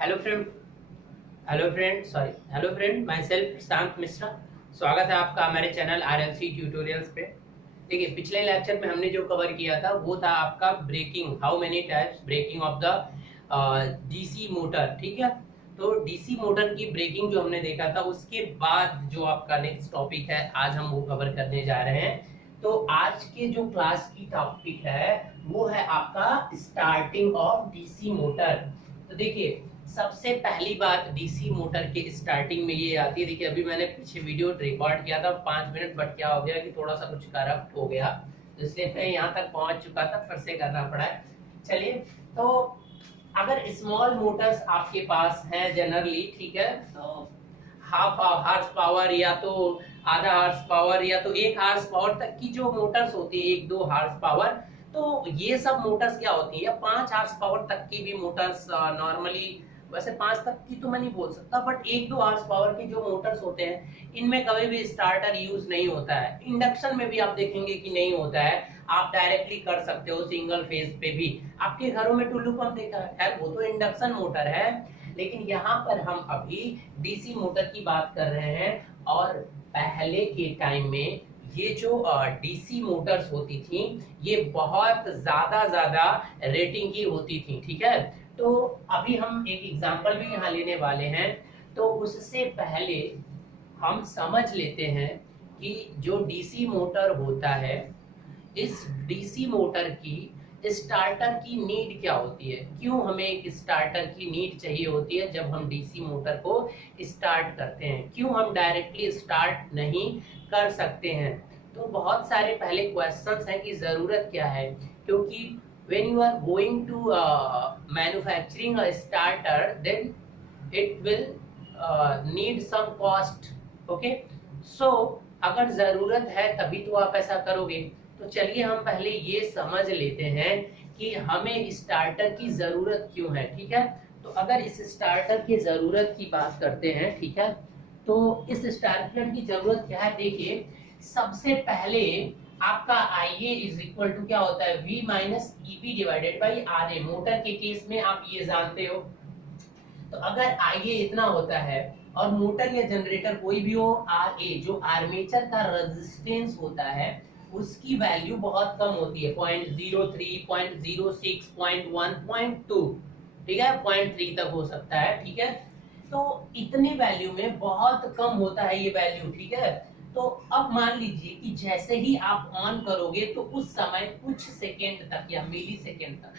Hello friend hello friend myself Prashant Mishra. स्वागत है आपका हमारे चैनल RLC ट्यूटोरियल्स पे। देखिए, पिछले लेक्चर में हमने जो कवर किया था वो था आपका braking, how many types braking of the DC motor. ठीक है, तो डीसी मोटर की ब्रेकिंग जो हमने देखा था, उसके बाद जो आपका नेक्स्ट टॉपिक है आज हम वो कवर करने जा रहे हैं। तो आज के जो क्लास की टॉपिक है वो है आपका स्टार्टिंग ऑफ डीसी मोटर। तो देखिए, सबसे पहली बात डीसी मोटर के स्टार्टिंग में ये आती है। देखिए, अभी मैंने पीछे वीडियो रिकॉर्ड किया था 5 मिनट, बट क्या हो गया कि थोड़ा सा कुछ करप्ट हो गया, तो इसलिए मैं यहाँ तक पहुंच चुका था, फिर से करना पड़ा है। चलिए, तो अगर स्मॉल मोटर्स आपके पास है जनरली, ठीक है, तो हाफ हार्स पावर या तो आधा हार्स पावर या तो 1 हार्स पावर तक की जो मोटर्स होती है, 1-2 हार्स पावर, तो ये सब मोटर्स क्या होती है, 5 हार्स पावर तक की भी मोटर्स नॉर्मली, वैसे 5 तक की तो मैं नहीं बोल सकता, बट 1-2 हार्स पावर के जो मोटर्स होते हैं इनमें कभी भी स्टार्टर यूज नहीं होता है। इंडक्शन में भी आप देखेंगे कि नहीं होता है, आप डायरेक्टली कर सकते हो सिंगल फेज पे भी। आपके घरों में टुल्लू पंप देखा है, वो तो इंडक्शन मोटर है, लेकिन यहाँ पर हम अभी डीसी मोटर की बात कर रहे हैं। और पहले के टाइम में ये जो डीसी मोटर्स होती थी ये बहुत ज्यादा रेटिंग की होती थी। ठीक है, तो अभी हम एक एग्जांपल भी यहाँ लेने वाले हैं, तो उससे पहले हम समझ लेते हैं कि जो डीसी मोटर होता है, इस डीसी मोटर की स्टार्टर की नीड क्या होती है, क्यों हमें एक स्टार्टर की नीड चाहिए होती है जब हम डीसी मोटर को स्टार्ट करते हैं, क्यों हम डायरेक्टली स्टार्ट नहीं कर सकते हैं। तो बहुत सारे पहले क्वेश्चंस हैं कि जरूरत क्या है, क्योंकि when you are going to manufacturing a starter, then it will need some cost. Okay, so अगर जरूरत है तभी तो आप ऐसा करोगे। तो चलिए हम पहले ये समझ लेते हैं कि हमें स्टार्टर की जरूरत क्यों है। ठीक है, तो अगर इस स्टार्टर की जरूरत की बात करते हैं, ठीक है, तो इस स्टार्टर की जरूरत क्या है। देखिए, सबसे पहले आपका IA इज इक्वल टू क्या होता है, V minus EB divided by RA। Motor के केस में आप ये जानते हो। तो अगर IA इतना होता है और मोटर या जनरेटर कोई भी हो, RA जो आर्मेचर का रेजिस्टेंस होता है उसकी वैल्यू बहुत कम होती है, 0.03, 0.06, 0.1, 0.2, ठीक है, 0.3 तक हो सकता है। ठीक है, तो इतनी वैल्यू में बहुत कम होता है ये वैल्यू। ठीक है, तो अब मान लीजिए कि जैसे ही आप ऑन करोगे तो उस समय कुछ सेकेंड तक या मिली सेकेंड तक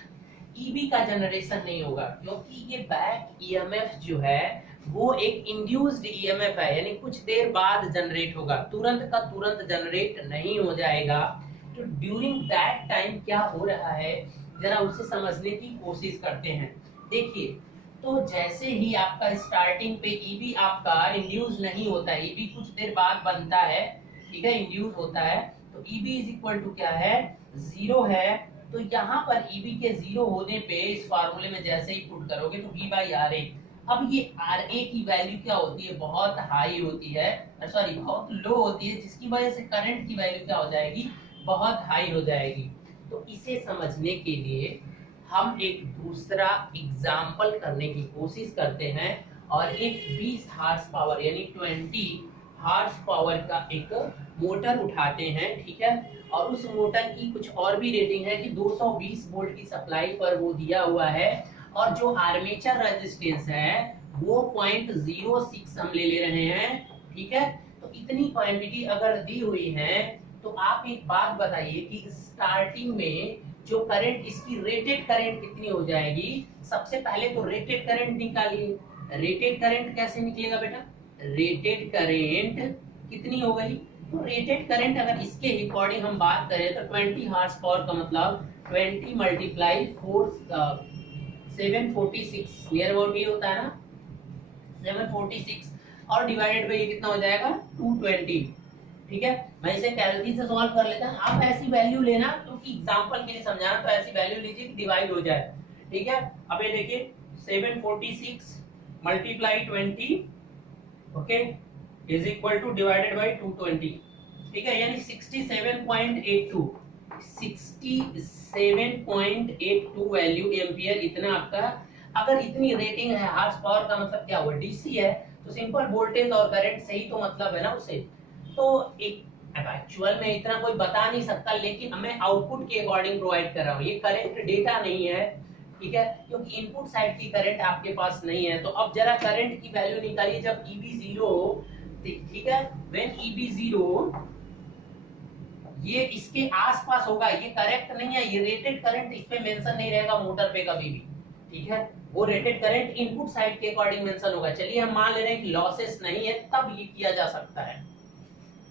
ईबी का जनरेशन नहीं होगा, क्योंकि ये बैक ईएमएफ जो है वो एक इंड्यूस्ड ईएमएफ है, यानी कुछ देर बाद जनरेट होगा, तुरंत का तुरंत जनरेट नहीं हो जाएगा। तो ड्यूरिंग दैट टाइम क्या हो रहा है, जरा उसे समझने की कोशिश करते हैं। देखिए, तो जैसे ही आपका स्टार्टिंग पे ईबी आपका इंड्यूस नहीं होता है, ईबी कुछ देर बाद बनता है, ठीक है, इंड्यूस होता है, तो ईबी इज इक्वल टू क्या है, 0 है। तो यहाँ पर ईबी के 0 होने पे इस फार्मूले में जैसे ही पुट करोगे तो V बाई RA, अब ये RA की वैल्यू क्या होती है, बहुत हाई होती है, सॉरी बहुत लो होती है, जिसकी वजह से करंट की वैल्यू क्या हो जाएगी, बहुत हाई हो जाएगी। तो इसे समझने के लिए हम एक दूसरा एग्जाम्पल करने की कोशिश करते हैं और एक 20 हार्स पावर यानी 20 हार्स पावर का एक मोटर उठाते हैं। ठीक है, और उस मोटर की कुछ और भी रेटिंग है कि 220 वोल्ट की सप्लाई पर वो दिया हुआ है, और जो आर्मेचर रेजिस्टेंस है वो 0.06 हम ले रहे हैं। ठीक है, तो इतनी क्वांटिटी अगर दी हुई है तो आप एक बात बताइए कि स्टार्टिंग में जो करंट, इसकी रेटेड करंट कितनी हो जाएगी। सबसे पहले तो रेटेड करंट निकालिए। रेटेड करंट कैसे निकलेगा बेटा, रेटेड करंट कितनी हो गई, तो रेटेड करंट अगर इसके अकॉर्डिंग हम बात करें तो 20 हार्स पावर का मतलब 20 मल्टीप्लाई 746 नियर अबाउट ये होता है ना, 746, और डिवाइडेड बाई कितना हो जाएगा, 220। ठीक है, मैं इसे कैलकुलेटर से सॉल्व कर लेता हूं, आप ऐसी वैल्यू लेना, क्योंकि एग्जांपल के लिए समझाना, तो ऐसी वैल्यू लीजिए कि डिवाइड हो जाए। ठीक है, अब ये देखिए 746 multiply 20, okay, is equal two divided by 220। ठीक है, यानी 67.82 वैल्यू एम्पियर, इतना आपका अगर इतनी रेटिंग है हार्स पावर का मतलब क्या हुआ, डीसी है, तो सिंपल वोल्टेज और करंट से ही तो मतलब है ना उसे। तो एक अब एक्चुअल में इतना कोई बता नहीं सकता, लेकिन मैं आउटपुट के अकॉर्डिंग प्रोवाइड कर रहा हूँ, ये करेंट डेटा नहीं है, ठीक है, क्योंकि इनपुट साइड की करंट आपके पास नहीं है। तो अब जरा करंट की वैल्यू निकालिए जब ईबी जीरो हो, ठीक है, व्हेन ईबी जीरो, ये इसके आसपास होगा, ये करेक्ट नहीं है, ये रेटेड करंट इस पे मेंशन नहीं रहेगा मोटर पे कभी भी, ठीक है, वो रेटेड करंट इनपुट साइड के अकॉर्डिंग मेंशन होगा। चलिए हम मान ले रहे हैं कि लॉसेस नहीं है, तब ये किया जा सकता है,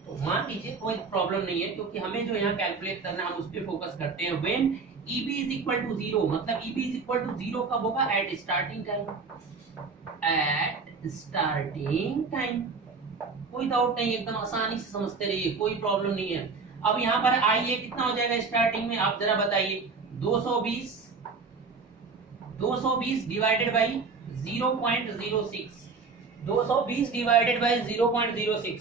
तो मान लीजिए कोई प्रॉब्लम नहीं है, क्योंकि हमें जो यहाँ कैलकुलेट करना है हम उस पे फोकस करते हैं। When EB is equal to zero, मतलब EB is equal to zero कब होगा, at starting time, at starting time, कोई डाउट नहीं, एकदम आसानी से समझते रहिए, कोई प्रॉब्लम नहीं है। अब यहाँ पर आइए कितना हो जाएगा स्टार्टिंग में, आप जरा बताइए, 220 divided by 0.06, 220 divided by 0.06,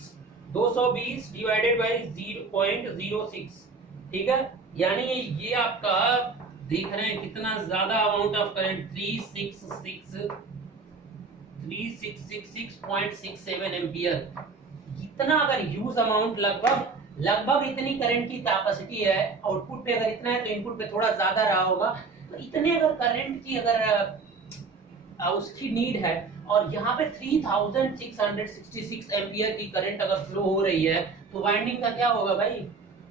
220 divided by 0.06, ठीक है, यानी ये आपका देख रहे हैं कितना ज्यादा अमाउंट ऑफ करंट, 3666.67 एम्पियर, इतना अगर यूज अमाउंट लगभग इतनी करंट की कैपेसिटी है। आउटपुट पे अगर इतना है तो इनपुट पे थोड़ा ज्यादा रहा होगा, तो इतने अगर करंट की अगर उसकी नीड है, और यहाँ पे 3666 एम्पियर की करंट अगर फ्लो हो रही है, तो वाइंडिंग का क्या होगा भाई,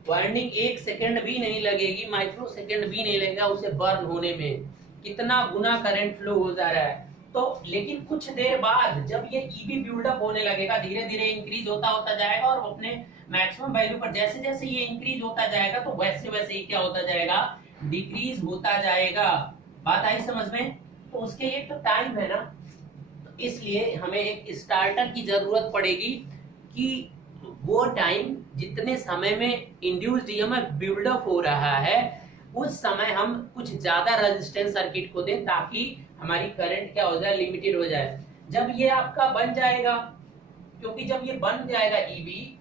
वाइंडिंग 1 सेकंड भी नहीं लगेगी, माइक्रो सेकंड भी नहीं लगेगा उसे बर्न होने में, कितना गुना करंट फ्लो हो जा रहा है। तो लेकिन कुछ देर बाद जब ये ईबी बिल्डअप होने लगेगा, धीरे धीरे इंक्रीज होता जाएगा, और अपने मैक्सिमम वैल्यू पर जैसे जैसे ये इंक्रीज होता जाएगा, तो वैसे वैसे ही क्या होता जाएगा, डिक्रीज होता जाएगा। बात आई समझ में? तो उसके एक तो टाइम है ना, तो इसलिए हमें एक स्टार्टर की जरूरत पड़ेगी कि वो टाइम जितने समय में इंड्यूस्ड ईएमएफ बिल्डअप हो रहा है, उस समय हम कुछ ज्यादा रेजिस्टेंस सर्किट को दें, ताकि हमारी करंट क्या हो जाए, लिमिटेड हो जाए। जब ये आपका बन जाएगा, क्योंकि जब ये बन जाएगा ईबी,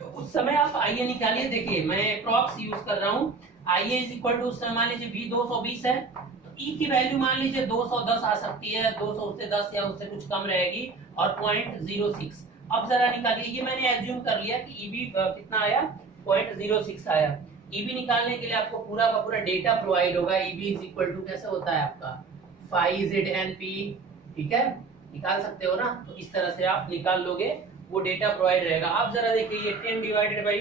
तो उस समय आप आईए निकालिए, देखिए मैं अप्रॉक्स यूज कर रहा हूँ, आईए इज इक्वल टू, उस समय मान लीजिए V 220 है, तो ई की वैल्यू मान लीजिए 210 आ सकती है, 200 उससे 10 या उससे कुछ कम रहेगी, और 0.06। अब जरा निकालिए, ये मैंने एज्यूम कर लिया कि ईबी कितना आया, 0.06 आया। ईबी निकालने के लिए आपको पूरा का पूरा डेटा प्रोवाइड होगा। ईबी इज इक्वल टू कैसे होता है आपका, phi ZNP, ठीक है, निकाल सकते हो ना, तो इस तरह से आप निकाल लोगे, वो डेटा प्रोवाइड रहेगा। आप जरा देखिए 10 डिवाइडेड बाई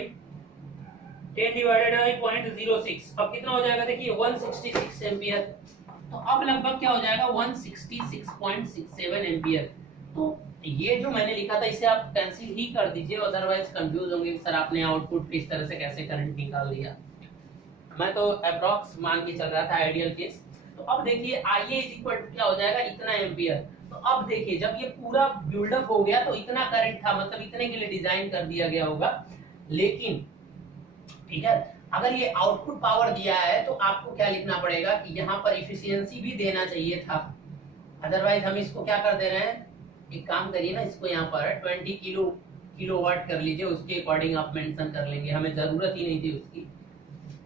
0.06, अब कितना हो जाएगा, देखिए 166 एम्पियर, तो अब लगभग क्या हो जाएगा, 166.67 एम्पियर। तो ये जो मैंने लिखा था इसे आप कैंसिल ही कर दीजिए, अदरवाइज कंफ्यूज होंगे कि सर आपने आउटपुट इस तरह से कैसे करंट निकाल दिया। मैं तो अप्रॉक्स मान के चल रहा था, आइडियल केस। तो अब देखिए आईए इज इक्वल टू क्या हो जाएगा, इतना एम्पियर। तो अब देखिए जब ये पूरा बिल्डअप हो गया, तो इतना करंट था, मतलब इतने के लिए डिजाइन कर दिया गया होगा, लेकिन ठीक है, अगर ये आउटपुट पावर दिया है, तो आपको क्या लिखना पड़ेगा कि यहाँ पर इफिशियंसी भी देना चाहिए था, अदरवाइज हम इसको क्या कर दे रहे हैं, एक काम करिए ना, इसको यहाँ पर 20 किलोवाट कर लीजिए, उसके अकॉर्डिंग आप मेंशन कर लेंगे, हमें जरूरत ही नहीं थी उसकी,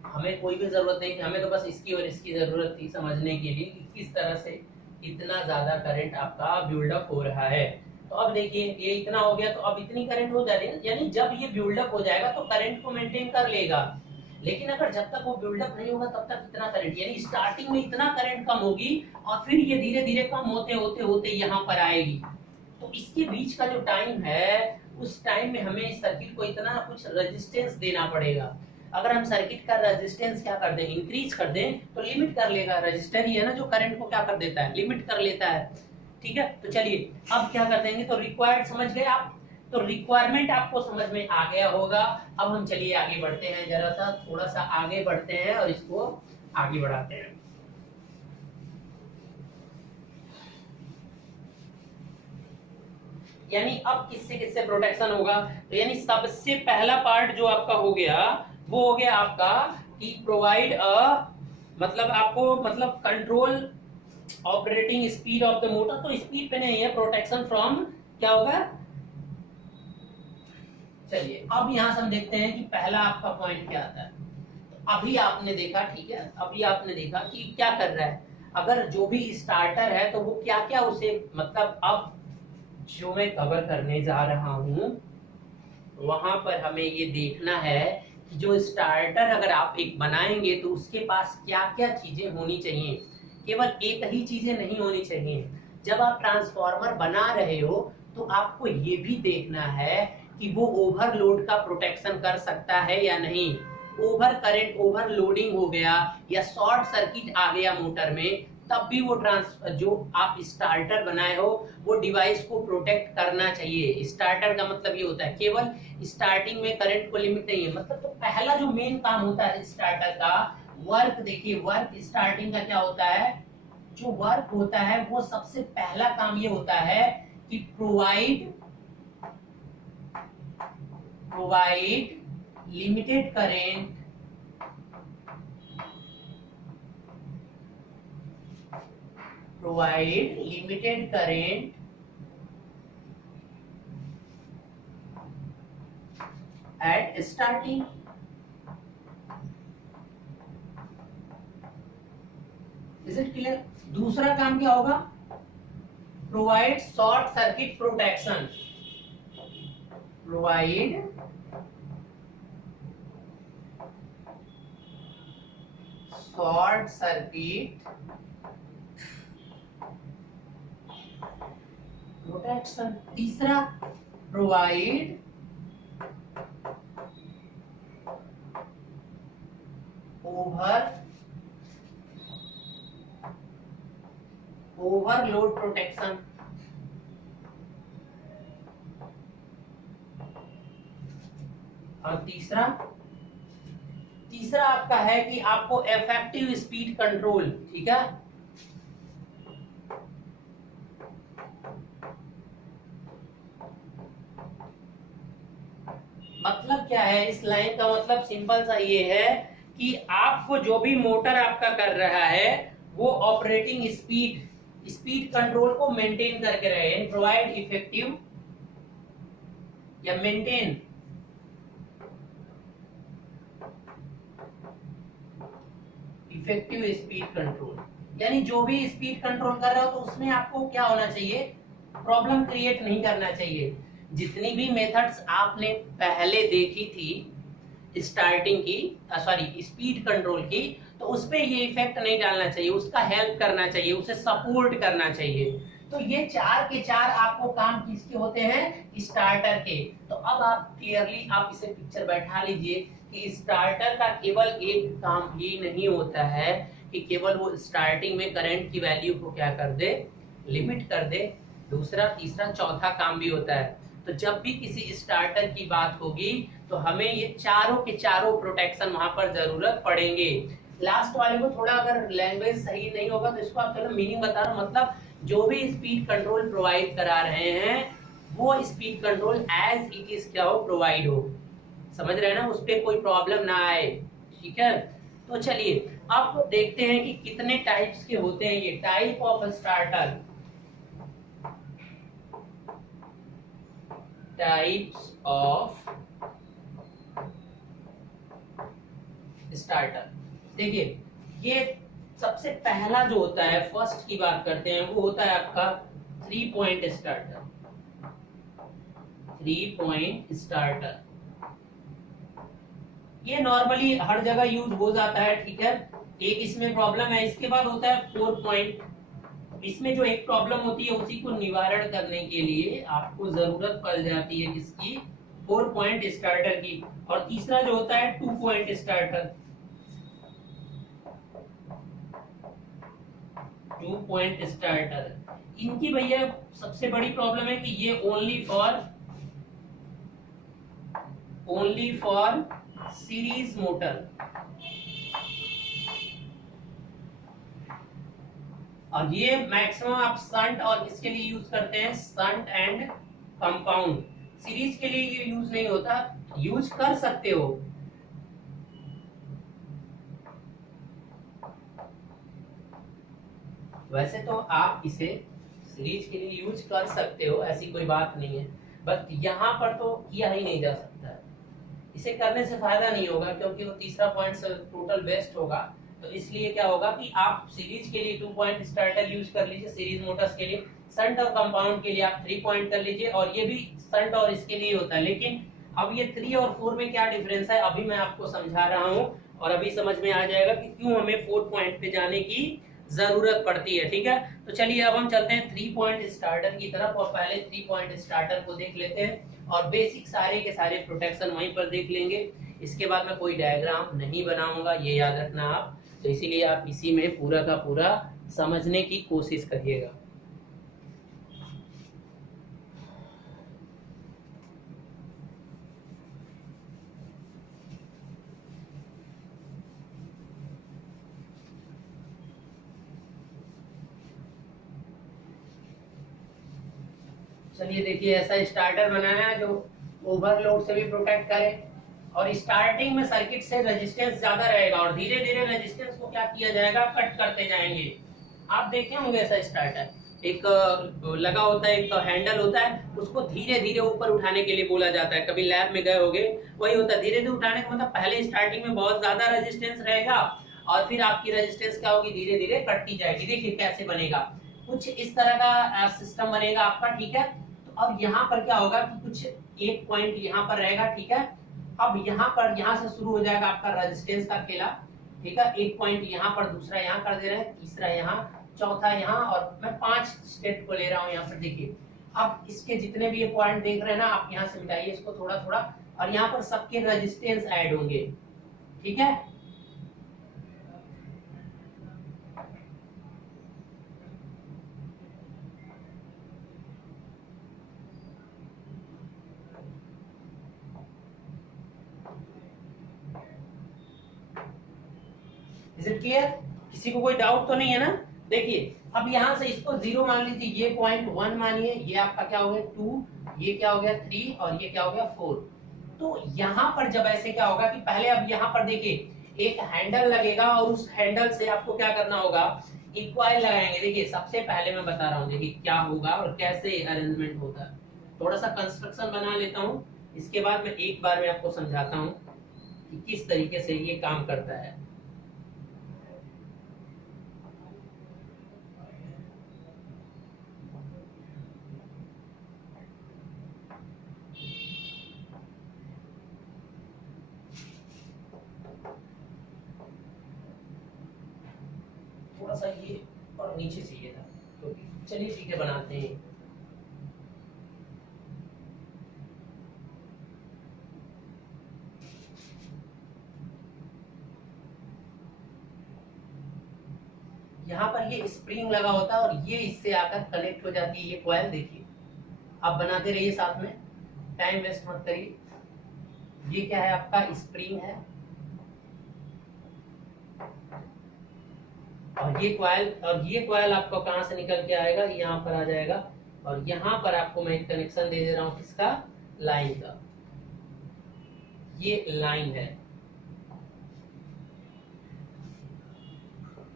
हमें कोई भी जरूरत नहीं थी, हमें तो बस इसकी और इसकी जरूरत थी समझने के लिए कि किस तरह से इतना ज्यादा करंट आपका बिल्डअप हो रहा है। तो अब देखिए ये इतना हो गया, तो अब इतनी करंट हो जा रही है, यानी जब ये बिल्डअप हो जाएगा तो करंट को मेंटेन कर लेगा, लेकिन अगर जब तक वो बिल्डअप नहीं होगा तब तक इतना करंट, यानी स्टार्टिंग में इतना करंट कम होगी, और फिर ये धीरे धीरे कम होते होते होते यहाँ पर आएगी। तो इसके बीच का जो टाइम है, उस टाइम में हमें इस सर्किट को इतना कुछ रेजिस्टेंस देना पड़ेगा। अगर हम सर्किट का रेजिस्टेंस क्या कर दें, इंक्रीज कर दें, तो लिमिट कर लेगा, रजिस्टर ही है ना जो करंट को क्या कर देता है, लिमिट कर लेता है, ठीक है। तो चलिए अब क्या कर देंगे, तो रिक्वायर्ड समझ गए आप, तो रिक्वायरमेंट आपको समझ में आ गया होगा। अब हम चलिए आगे बढ़ते हैं, जरा सा थोड़ा सा आगे बढ़ते हैं और इसको आगे बढ़ाते हैं। यानी अब किससे किससे प्रोटेक्शन होगा, तो यानी सबसे पहला पार्ट जो आपका हो गया, वो हो गया आपका कि प्रोवाइड मतलब आपको मतलब control operating speed of the motor, तो स्पीड पे नहीं है, प्रोटेक्शन फ्रॉम क्या होगा। चलिए अब यहां से हम देखते हैं कि पहला आपका पॉइंट क्या आता है। तो अभी आपने देखा, ठीक है, अभी आपने देखा कि क्या कर रहा है, अगर जो भी स्टार्टर है तो वो क्या क्या उसे मतलब अब जो मैं कवर करने जा रहा हूं वहां पर हमें ये देखना है कि जो स्टार्टर अगर आप एक बनाएंगे तो उसके पास क्या क्या चीजें होनी चाहिए। केवल एक ही चीजें नहीं होनी चाहिए। जब आप ट्रांसफॉर्मर बना रहे हो तो आपको ये भी देखना है कि वो ओवरलोड का प्रोटेक्शन कर सकता है या नहीं। ओवर करंट ओवरलोडिंग हो गया या शॉर्ट सर्किट आ गया मोटर में, तब भी वो जो आप स्टार्टर बनाए हो वो डिवाइस को प्रोटेक्ट करना चाहिए। स्टार्टर का मतलब ये होता है केवल स्टार्टिंग में करंट को लिमिट नहीं है, मतलब तो पहला जो मेन काम होता है स्टार्टर का वर्क, देखिए वर्क स्टार्टिंग का क्या होता है, जो वर्क होता है वो सबसे पहला काम ये होता है कि provide limited current at starting। Is it clear? दूसरा काम क्या होगा, provide short circuit protection. Provide short circuit protection. तीसरा प्रोवाइड ओवरलोड प्रोटेक्शन। और तीसरा आपका है कि आपको इफेक्टिव स्पीड कंट्रोल, ठीक है। मतलब क्या है इस लाइन का मतलब सिंपल सा ये है कि आपको जो भी मोटर आपका कर रहा है वो ऑपरेटिंग स्पीड कंट्रोल को मेंटेन करके रहे। प्रोवाइड इफेक्टिव या मेंटेन इफेक्टिव स्पीड कंट्रोल, यानी जो भी स्पीड कंट्रोल कर रहे हो तो उसमें आपको क्या होना चाहिए, प्रॉब्लम क्रिएट नहीं करना चाहिए। जितनी भी मेथड्स आपने पहले देखी थी स्टार्टिंग की सॉरी स्पीड कंट्रोल की, तो उस पे ये इफेक्ट नहीं डालना चाहिए, उसका हेल्प करना चाहिए, उसे सपोर्ट करना चाहिए। तो ये चार के चार आपको काम किसके होते हैं, स्टार्टर के। तो अब आप क्लियरली आप इसे पिक्चर बैठा लीजिए कि स्टार्टर का केवल एक काम ही नहीं होता है कि केवल वो स्टार्टिंग में करंट की वैल्यू को क्या कर दे, लिमिट कर दे। दूसरा तीसरा चौथा काम भी होता है। तो जब भी किसी स्टार्टर की बात होगी तो हमें ये चारों के चारों प्रोटेक्शन वहां पर जरूरत पड़ेंगे। लास्ट वाले को थोड़ा अगर लैंग्वेज सही नहीं होगा तो इसको आप थोड़ा मीनिंग बता रहा हूं, मतलब जो भी स्पीड कंट्रोल प्रोवाइड करा रहे हैं वो speed control as it is क्या हो, प्रोवाइड हो। समझ रहे हैं ना, उस पर कोई प्रॉब्लम ना आए, ठीक है। तो चलिए अब देखते हैं कि कितने टाइप्स के होते हैं ये type of starter. Types of starter. देखिए ये सबसे पहला जो होता है, फर्स्ट की बात करते हैं, वो होता है आपका 3 पॉइंट स्टार्टर। 3 पॉइंट स्टार्टर ये नॉर्मली हर जगह यूज हो जाता है, ठीक है। एक इसमें प्रॉब्लम है। इसके बाद होता है 4 पॉइंट। इसमें जो एक प्रॉब्लम होती है उसी को निवारण करने के लिए आपको जरूरत पड़ जाती है किसकी, 4 पॉइंट स्टार्टर की। और तीसरा जो होता है 2 पॉइंट स्टार्टर। 2 पॉइंट स्टार्टर इनकी भैया सबसे बड़ी प्रॉब्लम है कि ये ओनली फॉर सीरीज मोटर। और ये मैक्सिमम आप शंट और इसके लिए यूज करते हैं, शंट एंड कंपाउंड। सीरीज के लिए ये यूज नहीं होता, यूज कर सकते हो। वैसे तो आप इसे सीरीज के लिए यूज कर सकते हो, ऐसी कोई बात नहीं है, बट यहाँ पर तो किया ही नहीं जा सकता। इसे करने से फायदा नहीं होगा क्योंकि वो तीसरा पॉइंट टोटल वेस्ट होगा। तो इसलिए क्या होगा कि आप सीरीज के लिए 2 पॉइंट स्टार्टर यूज कर लीजिए, सीरीज मोटर्स के लिए। शंट और कंपाउंड के लिए आप 3 पॉइंट कर लीजिए, और ये भी शंट और इसके लिए होता है। लेकिन अब ये 3 और 4 में क्या डिफरेंस है अभी मैं आपको समझा रहा हूँ, और अभी समझ में आ जाएगा कि क्यों हमें 4 पॉइंट पे जाने की जरूरत पड़ती है। ठीक है, तो चलिए अब हम चलते हैं 3 पॉइंट स्टार्टर की तरफ, और पहले 3 पॉइंट स्टार्टर को देख लेते हैं, और बेसिक सारे के सारे प्रोटेक्शन वहीं पर देख लेंगे। इसके बाद मैं कोई डायग्राम नहीं बनाऊंगा, ये याद रखना आप, तो इसीलिए आप इसी में पूरा का पूरा समझने की कोशिश करिएगा। चलिए देखिए, ऐसा स्टार्टर बनाना है जो ओवरलोड से भी प्रोटेक्ट करे, और स्टार्टिंग में सर्किट से रेजिस्टेंस ज्यादा रहेगा, और धीरे धीरे रेजिस्टेंस को क्या किया जाएगा, कट करते जाएंगे। आप देखे होंगे ऐसा स्टार्टर, एक लगा होता है, एक हैंडल होता है, उसको धीरे धीरे ऊपर उठाने के लिए बोला जाता है। कभी लैब में गए होंगे, वही होता है, धीरे धीरे उठाने का मतलब पहले स्टार्टिंग में बहुत ज्यादा रेजिस्टेंस रहेगा, और फिर आपकी रेजिस्टेंस क्या होगी, धीरे धीरे कटती जाएगी। देखिए कैसे बनेगा, कुछ इस तरह का सिस्टम बनेगा आपका। ठीक है, तो अब यहाँ पर क्या होगा कि कुछ एक पॉइंट यहाँ पर रहेगा। ठीक है, अब यहाँ पर, यहाँ से शुरू हो जाएगा आपका रेजिस्टेंस का खेला। ठीक है, एक पॉइंट यहाँ पर, दूसरा यहाँ कर दे रहे हैं, तीसरा यहाँ, चौथा यहाँ, और मैं 5 स्टेट को ले रहा हूँ यहाँ पर। देखिए अब इसके जितने भी ये पॉइंट देख रहे हैं ना, आप यहाँ से मिटाइए इसको थोड़ा थोड़ा, और यहाँ पर सबके रेजिस्टेंस ऐड होंगे। ठीक है, इज इट क्लियर? किसी को कोई डाउट तो नहीं है ना? देखिए अब यहाँ से इसको 0 मान लीजिए, ये पॉइंट 1 मानिए, ये आपका क्या हो गया 2, ये क्या हो गया 3, और ये क्या हो गया 4। तो यहाँ पर जब ऐसे क्या होगा कि पहले अब यहाँ पर देखिए एक हैंडल लगेगा, और उस हैंडल से आपको क्या करना होगा, एक कॉइल लगाएंगे। देखिए सबसे पहले मैं बता रहा हूँ, देखिए क्या होगा और कैसे अरेंजमेंट होता है। थोड़ा सा कंस्ट्रक्शन बना लेता हूँ, इसके बाद मैं एक बार में आपको समझाता हूँ कि किस तरीके से ये काम करता है। थोड़ा सा ये और नीचे चाहिए था, तो चलिए ठीक है बनाते हैं। यहाँ पर ये स्प्रिंग लगा होता है, और ये इससे आकर कनेक्ट हो जाती है ये कॉइल। देखिए आप बनाते रहिए साथ में, टाइम वेस्ट मत करिए। ये क्या है, आपका स्प्रिंग है, और ये कॉइल आपको कहां से निकल के आएगा, यहाँ पर आ जाएगा, और यहाँ पर आपको मैं एक कनेक्शन दे दे रहा हूँ, किसका, लाइन का। ये लाइन है,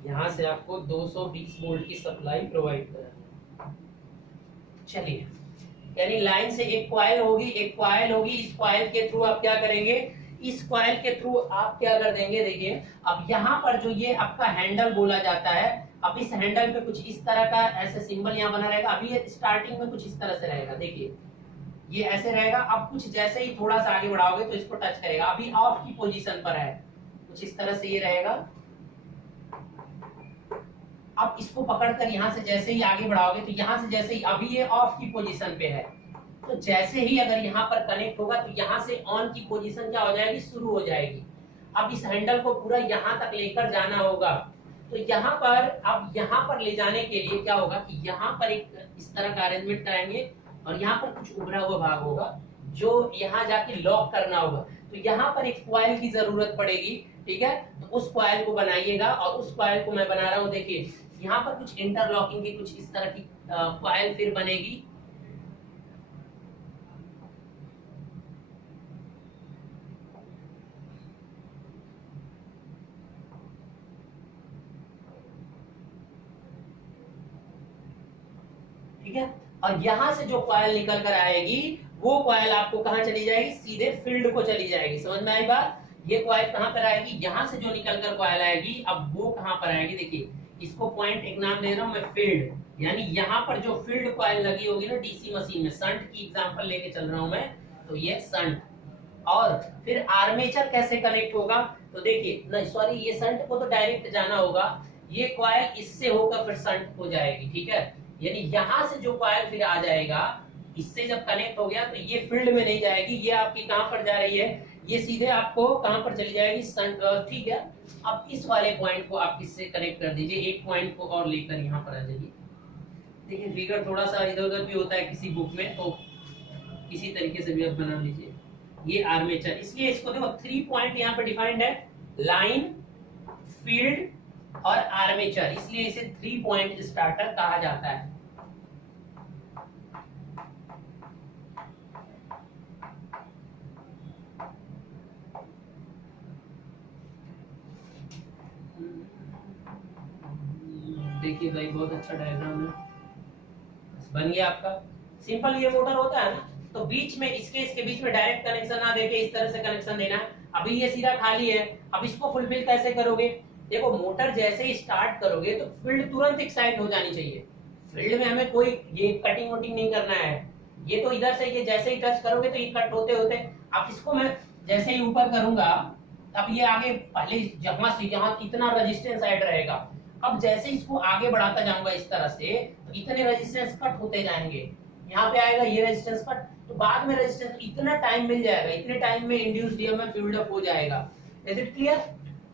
यहाँ से आपको 220 वोल्ट की सप्लाई प्रोवाइड करानी है। चलिए, यानी लाइन से एक कॉइल होगी, एक कॉइल होगी, इस कॉइल के थ्रू आप क्या करेंगे, इस कॉइल के थ्रू आप क्या कर देंगे। देखिए अब यहाँ पर जो ये आपका हैंडल बोला जाता है, अब इस हैंडल पे कुछ इस तरह का ऐसे सिंबल यहाँ बना रहेगा। अभी ये स्टार्टिंग में कुछ इस तरह से रहेगा, देखिए ये ऐसे रहेगा। अब कुछ जैसे ही थोड़ा सा आगे बढ़ाओगे तो इसको टच करेगा, अभी ऑफ की पोजीशन पर है, कुछ इस तरह से ये रहेगा। अब इसको पकड़कर यहाँ से जैसे ही आगे बढ़ाओगे तो यहाँ से जैसे ही, अभी ये ऑफ की पोजीशन पे है, तो जैसे ही अगर यहाँ पर कनेक्ट होगा तो यहाँ से ऑन की पोजीशन क्या हो जाएगी, शुरू हो जाएगी। अब इस हैंडल को पूरा यहाँ तक लेकर जाना होगा, तो यहाँ पर, अब यहाँ पर ले जाने के लिए क्या होगा कि यहाँ पर एक इस तरह का अरेंजमेंट कराएंगे, और यहाँ पर कुछ उभरा हुआ भाग होगा जो यहाँ जाके लॉक करना होगा। तो यहाँ पर एक कॉइल की जरूरत पड़ेगी। ठीक है, तो उस कॉइल को बनाइएगा, और उस कॉइल को मैं बना रहा हूँ। देखिए यहाँ पर कुछ इंटरलॉकिंग की कुछ इस तरह की कॉइल फिर बनेगी। ठीक है, और यहाँ से जो कॉइल निकल कर आएगी, वो कॉइल आपको कहाँ चली जाएगी, सीधे फील्ड को चली जाएगी। समझ में आई बात? ये कॉइल कहां पर आएगी, यहां से जो निकलकर कॉइल आएगी अब वो कहां पर आएगी, देखिए इसको पॉइंट एक नाम दे रहा हूं मैं, फील्ड, यानी यहाँ पर जो फील्ड कॉइल लगी होगी ना डीसी मशीन में, शंट की एग्जांपल लेके चल रहा हूं मैं, तो ये शंट। और फिर आर्मेचर कैसे कनेक्ट होगा, तो देखिए नहीं सॉरी, ये शंट को तो डायरेक्ट जाना होगा, ये कॉइल इससे होकर फिर शंट हो जाएगी, ठीक है, यानी यहां से जो कॉइल फिर आ जाएगा, इससे जब कनेक्ट हो गया तो ये फील्ड में नहीं जाएगी, ये आपकी कहां पर जा रही है, ये सीधे आपको कहां पर चली जाएगी, शंट, ठीक है। अब इस वाले पॉइंट को आप किससे कनेक्ट कर दीजिए, एक पॉइंट को और लेकर यहाँ पर आ जाइए। देखिए फिगर थोड़ा सा इधर उधर भी होता है किसी बुक में, तो किसी तरीके से भी आप बना लीजिए। ये आर्मेचर, इसलिए इसको देखो 3 पॉइंट यहाँ पे डिफाइंड है, लाइन, फील्ड और आर्मेचर, इसलिए इसे 3 पॉइंट स्टार्टर कहा जाता है। देखिए भाई बहुत अच्छा डायग्राम है, बन गया आपका। सिंपल ये मोटर होता है ना, तो बीच में इसके बीच में डायरेक्ट कनेक्शन ना देके इस तरह से कनेक्शन देना है। अभी ये सीधा खाली है, अब इसको फुलफिल कैसे करोगे, देखो मोटर जैसे ही स्टार्ट करोगे तो फील्ड तुरंत एक्साइट हो जानी चाहिए। फील्ड में हमें कोई ये कटिंग वटिंग नहीं करना है, ये तो इधर से ये जैसे ही टच करोगे तो ये कट होते होते, अब इसको मैं जैसे ही ऊपर करूंगा अब ये आगे, पहले जहां से यहाँ इतना रेजिस्टेंस ऐड रहेगा, अब जैसे इसको आगे बढ़ाता जाऊंगा इस तरह से तो इतने रेजिस्टेंस कट होते जाएंगे, यहाँ पे आएगा ये रेजिस्टेंस कट, तो बाद में रेजिस्टेंस इतना टाइम मिल जाएगा, इतने टाइम में इंड्यूस्ड ईएमएफ बिल्ड अप हो जाएगा। Is it clear?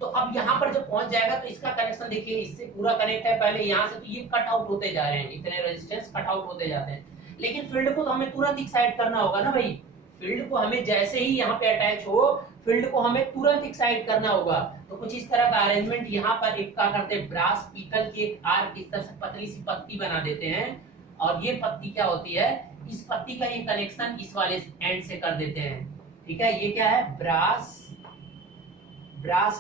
तो अब यहाँ पर जब पहुंच जाएगा तो इसका कनेक्शन देखिए इससे पूरा कनेक्ट है पहले यहाँ से, तो ये कट आउट होते जा रहे हैं, इतने रेजिस्टेंस कट आउट होते जाते हैं। लेकिन फील्ड को तो हमें तुरंत एक्साइट करना होगा ना भाई, फील्ड को हमें जैसे ही यहाँ पे अटैच हो फील्ड को हमें तुरंत एक्साइट करना होगा। तो कुछ इस तरह का अरेंजमेंट यहाँ पर एक क्या करते हैं, ब्रास पीतल की एक आर्क इस तरह से पतली सी पत्ती बना देते हैं, और ये पत्ती क्या होती है, इस पत्ती का ये कनेक्शन इस वाले एंड से कर देते हैं, ठीक है। ये क्या है, ब्रास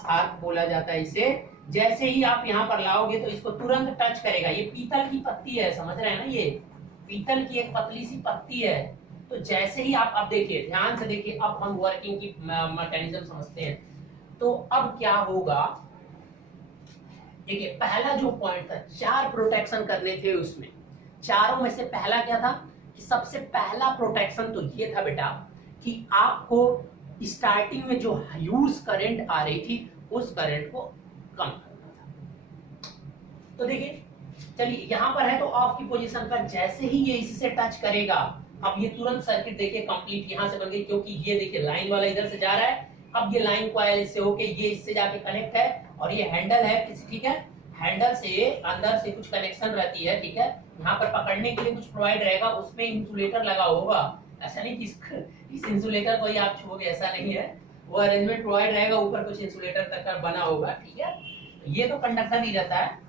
आर्क बोला जाता है इसे। जैसे ही आप यहाँ पर लाओगे तो इसको तुरंत टच करेगा, ये पीतल की पत्ती है, समझ रहे हैं ना, ये पीतल की एक पतली सी पत्ती है। तो जैसे ही आप, अब देखिए ध्यान से देखिए, अब हम वर्किंग की मैकेनिज्म समझते हैं। तो अब क्या होगा, देखिए पहला जो पॉइंट था, 4 प्रोटेक्शन करने थे उसमें, चारों में से पहला क्या था कि सबसे पहला प्रोटेक्शन तो ये था बेटा कि आपको स्टार्टिंग में जो ह्यूज करंट आ रही थी उस करंट को कम करना था। तो देखिए चलिए यहाँ पर है तो ऑफ की पोजीशन पर, जैसे ही ये इससे टच करेगा अब ये तुरंत सर्किट देखिए कंप्लीट यहाँ से बन गई, क्योंकि ये देखिए लाइन वाला इधर से जा रहा है, अब ये लाइन कॉइल इससे होके ये इससे जाके कनेक्ट है, और ये हैंडल है किसी, ठीक है, हैंडल से अंदर से कुछ कनेक्शन रहती है, ठीक है, यहाँ पर पकड़ने के लिए कुछ प्रोवाइड रहेगा, उसमें इंसुलेटर लगा होगा, ऐसा नहीं कि इस इंसुलेटर को ही आप छुओगे, ऐसा नहीं है, वो अरेंजमेंट प्रोवाइड रहेगा, ऊपर कुछ इंसुलेटर तक का बना होगा, ठीक है। ये तो कंडक्टर ही रहता है,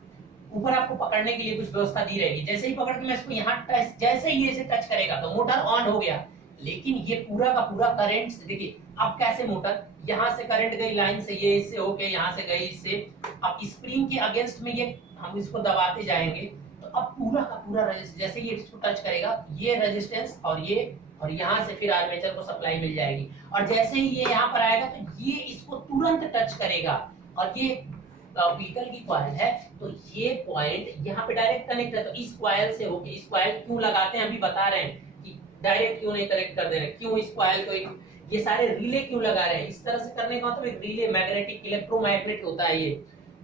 ऊपर आपको पकड़ने के लिए कुछ व्यवस्था दी रहेगी। जैसे ही पकड़ के मैं इसको यहाँ टच, जैसे ही ये इसे टच करेगा तो मोटर ऑन हो गया, लेकिन ये पूरा का पूरा करंट देखिए, अब कैसे मोटर यहाँ से करंट गई लाइन से, ये इससे होके यहाँ से गई इससे, अब स्प्रिंग के अगेंस्ट में ये हम इसको दबाते जाएंगे, तो अब पूरा का पूरा जैसे ये इसको टच करेगा ये रेजिस्टेंस और यहाँ से फिर आर्मेचर को सप्लाई मिल जाएगी, और जैसे ही ये यहाँ पर आएगा तो ये इसको तुरंत टच करेगा, और ये पीतल की कॉइल है तो ये पॉइंट यहाँ पे डायरेक्ट कनेक्ट है, तो इस कॉइल से होके, इस कॉइल क्यों लगाते हैं अभी बता रहे हैं कि डायरेक्ट क्यों नहीं कनेक्ट कर दे रहे, क्यों इस कॉइल को ये सारे रिले क्यों लगा रहे हैं, इस तरह से करने का मतलब एक रिले मैग्नेटिक इलेक्ट्रोमैग्नेट होता है ये,